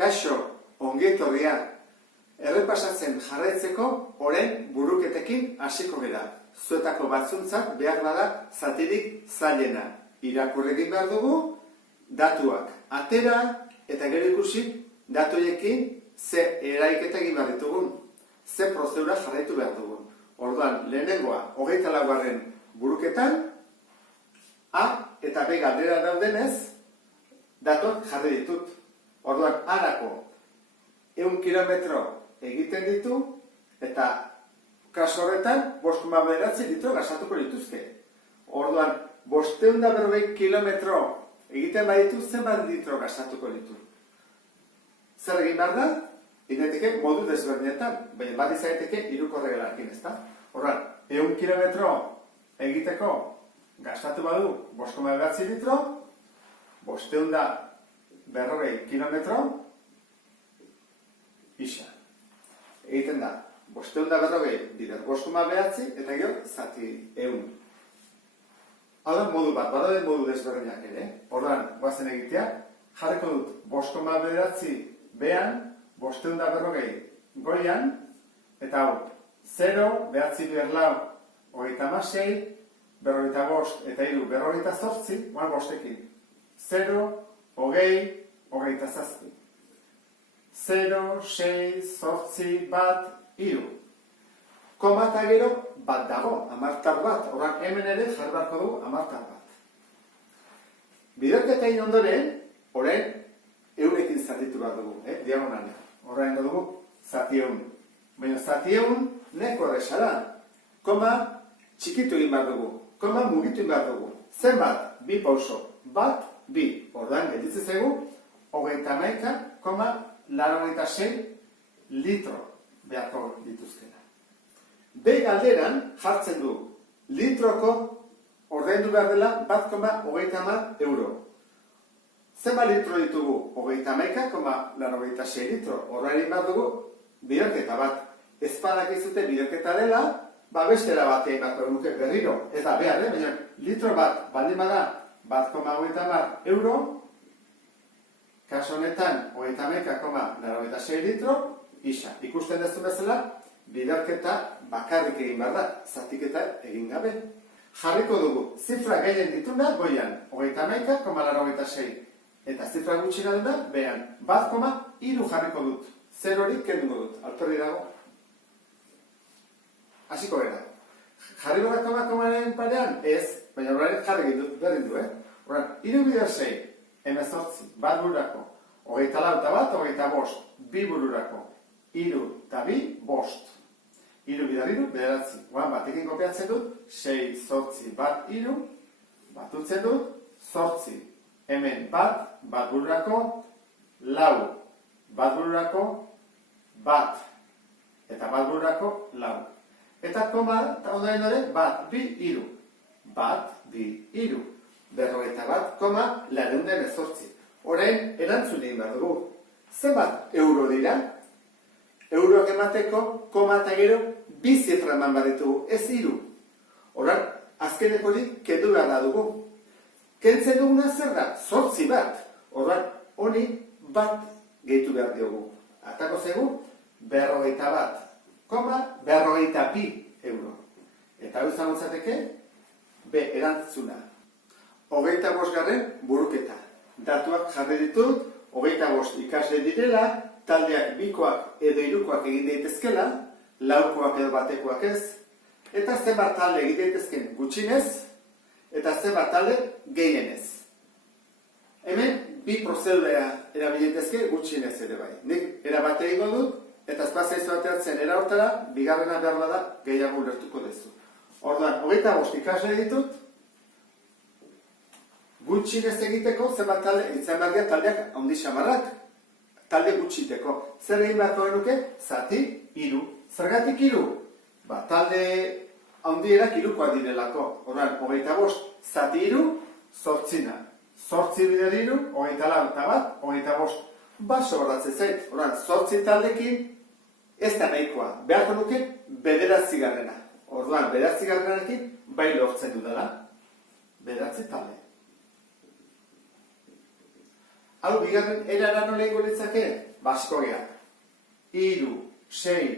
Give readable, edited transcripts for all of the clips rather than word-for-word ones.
Kaixo, ongietorria, errepasatzen jarraitzeko orain buruketekin hasiko gara. Zuetako batzuntzat behar bada zatirik zailena. Irakurri egin behar dugu, datuak atera eta gero ikusi datuekin ze eraiketa egin behar ditugun, ze prozedura jarraitu behar dugun. Orduan, lehenengoa, 24. buruketan, A eta B galdera daudenez, datuak jarri ditut. Orduan, Arako 100 kilometro egiten ditu, eta kasu horretan 5,9 litro gastatuko dituzke. Orduan, 540 kilometro egiten baditu, zenbat litro gastatuko ditu. Zer egin behar da? Ideteke modu desberdinetan, baina bat izaiteke hirukorregelarekin, ezta? Orduan, 100 kilometro egiteko gastatu badu 5,9 litro, 540 kilometro, isa. Egiten da, 540 bider 5,9 eta gero zati 100. Hau da modu bat, badaude modu desberdinak ere. Orduan, guazen egitea, jarriko dut 5,9 behan, 540 goian, eta hau, 0, behatzi bider lau, 36, 45 eta 3, 48, guan bostekin. 0, 20, 27. 0, 6, 8, bat, 3. Koma eta gero bat dago, amartar bat. Horran hemen ere jarbarko dugu amartar bat. Biderketa ondoren, orain, eurekin zatitu bat dugu, diagonalea. Horran dugu, zati 1. Baina zati 1, neko errexara. Koma, txikitu egin behar dugu. Koma, mugitu egin behar dugu. Zenbat, 2 pauso. Bat, 2. Ordan, gelditzen zaigu, 39,86 litro beharko dituzkena. B galderan jartzen du, litroko ordaindu behar dela 1,30 euro. Zenbat litro ditugu? 39,86 litro. Ordain behar dugu, biderketa bat. Ezpadak izute biderketa dela, bestera batean bat nuke berriro. Ez da behar, baina litro bat baldin bada 1,30 euro, kaso honetan 39,86 litro, isa. Ikusten dezu bezala, biderketa bakarrik egin behar da, zatiketa egin gabe. Jarriko dugu, zifra gehien dituna goian, 39,86. Eta zifra gutxina dena, behan, 1,3 jarriko dut. 0 hori kenduko dut, alperri dago. Hasiko gara. Jarri gara koma-komaren parean? Ez, baina horrein jarri dut, berdin du, Horren, 3 bider 6, 18, bat bururako, 24 eta bat, 25, 2 bururako, 3 eta 2, 5. 3 bider 3, bederatzi. Guan batekin kopiatzen dut, 6, 8, bat 3, bat utzen dut, 8, hemen bat bururako, 4, bat bururako, bat, eta bat bururako, 4. Eta koma, eta ondoren dure, bat, 2, 3. Bat, 2, 3. Berrogeita bat, koma, 418. Orain, erantzun egin behar dugu. Zenbat euro dira? Euroak emateko, koma eta gero, 2 zifra eman behar ditugu, ez 3. Orain, azkeneko hori, kendu behar da dugu. Kentzen duguna zer da? 8 bat. Orain, honi bat gehitu behar diogu. Atako zegu, berrogeita bat. Koma, 42 euro. Eta hau izango zateke, B, erantzuna. 25. buruketa. Datuak jarri ditut, 25 ikasle direla, taldeak bikoak edo hirukoak egin daitezkela, laukoak edo batekoak ez, eta zenbat talde egin daitezken gutxinez, eta zenbat talde gehienez. Hemen, 2 prozedura erabiletezke gutxinez ere bai. Nik erabate egingo dut, eta espazia izateatzen eraortara, bigarrena behar da gehiago ulertuko dezu. Orduan, 25 ikasle ditut, gutxinez egiteko, zenbat talde, itzen behar taldeak handi xamarrak, talde gutxiteko. Zer egin beharko genuke? Zati 3. Zergatik 3? Talde handierak 3koak direlako. Orduan, 25 zati 3, 8. 8 bider 3, 24 eta bat, 25. Sobratzen zait. Orduan, 8 taldekin ez da nahikoa. Beharko nuke, 9. Orduan, 9. bai lortzen dudala. 9 talde. Hau, bigarren erara nola ingo litzake? Basko gea. 3, 6,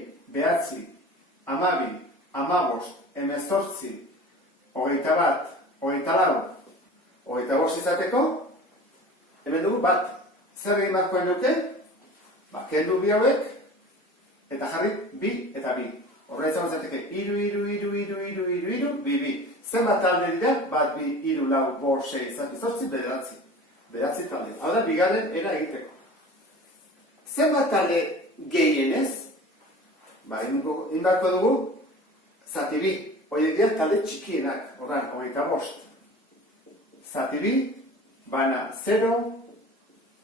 9, 12, 15, 18, 21, 24, 25 izateko, hemen dugu bat. Zer egin barkoen duke? Kendu bi hauek, eta jarri 2 eta 2. Horra izan zateke, 3, 3, 3, 3, 3, 3, 3, 2, 2. Zenbat talde dira? Bat, 2, 3, 4, 5, 6, 7, 8, 9. 9 talde. Hau da, bigarren era egiteko. Zenbat talde gehienez? Indarko dugu, zati 2. Horiek dira talde txikienak. Horran, 25. Zati 2, bana 0,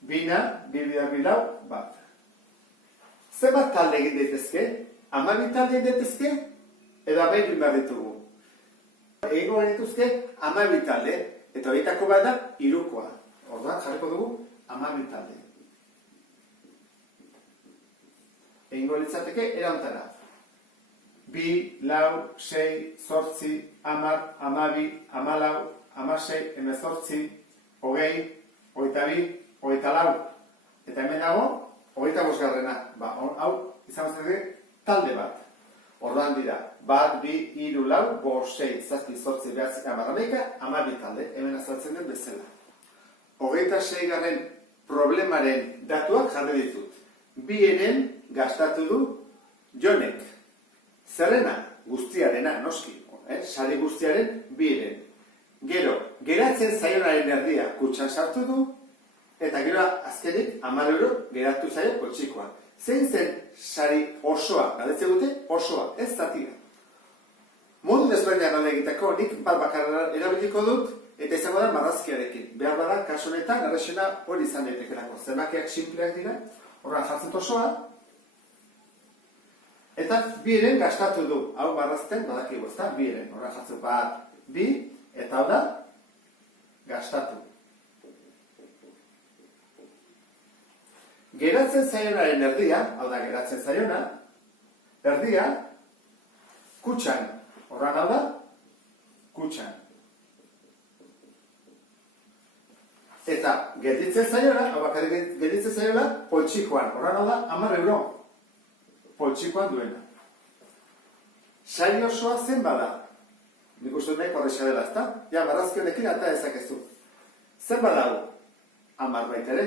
bina, 2, 2, 1. Zenbat talde egin daitezke? 12 talde egin daitezke? Edo 12 behar ditugu. Egingo dituzke 12 talde, eta horietako bat da 3koa. Orduan jarriko dugu 12 talde. Egingo litzateke eraontara. 2, 4, 6, 8, 10, 12, 14, 16, 18, 20, 22, 24. Eta hemen dago 25 garrena. Hau izan zede talde bat. Orduan dira, 1, 2, 3, 4, 5, 6, 7, 8, 9, 10, 12 talde, hemen azaltzen den bezala. 26 garren problemaren datuak jarri ditut. Bienen gastatu du Jonek. Zerrena? Guztiarena, noski. Sari guztiaren bienen. Gero, geratzen zaionaren erdia kutxan sartu du, eta gero azkenik 10 euro geratu zaio poltsikoa. Zein zen sari osoa, galdetzen dute osoa, ez zatia. Modu desberdinak alde egiteko, nik bat bakarra erabiliko dut, eta izango da marrazkiarekin. Behar bada, kasu honetan, errexena hori izan daitekelako. Zenbakiak sinpleak dira, horran jartzen osoa, eta biren gastatu du. Hau marrazten, badakigu, ez da, biren. Horran jartzen 1, 2, eta hau da, gastatu. Geratzen zaionaren erdia, hau da geratzen zaiona, erdia, kutxan. Horran hau da, kutxan. Eta gelditzen zaiona, hau bakarrik gelditzen zaiona, poltsikoan. Horran hau da, 10 euro. Poltsikoan duena. Sari osoa zen bada. Nik uste nahi korrexea dela, ezta? Ja, marrazki honekin ata ezakezu. Zen bada hau? 10 baitere.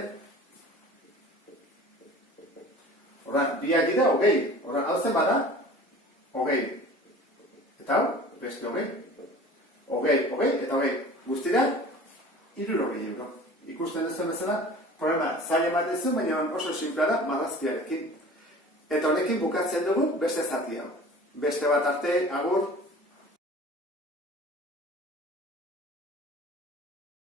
Horran, biak dira, 20. Horran, hau zen bada? 20. Eta hau, beste 20. 20, eta 20. Guztira, 60 euro. Ikusten ez bezala, problema zaila bat ez du, baina oso simplea da marrazkiarekin. Eta honekin bukatzen dugu beste zati hau. Beste bat arte, agur.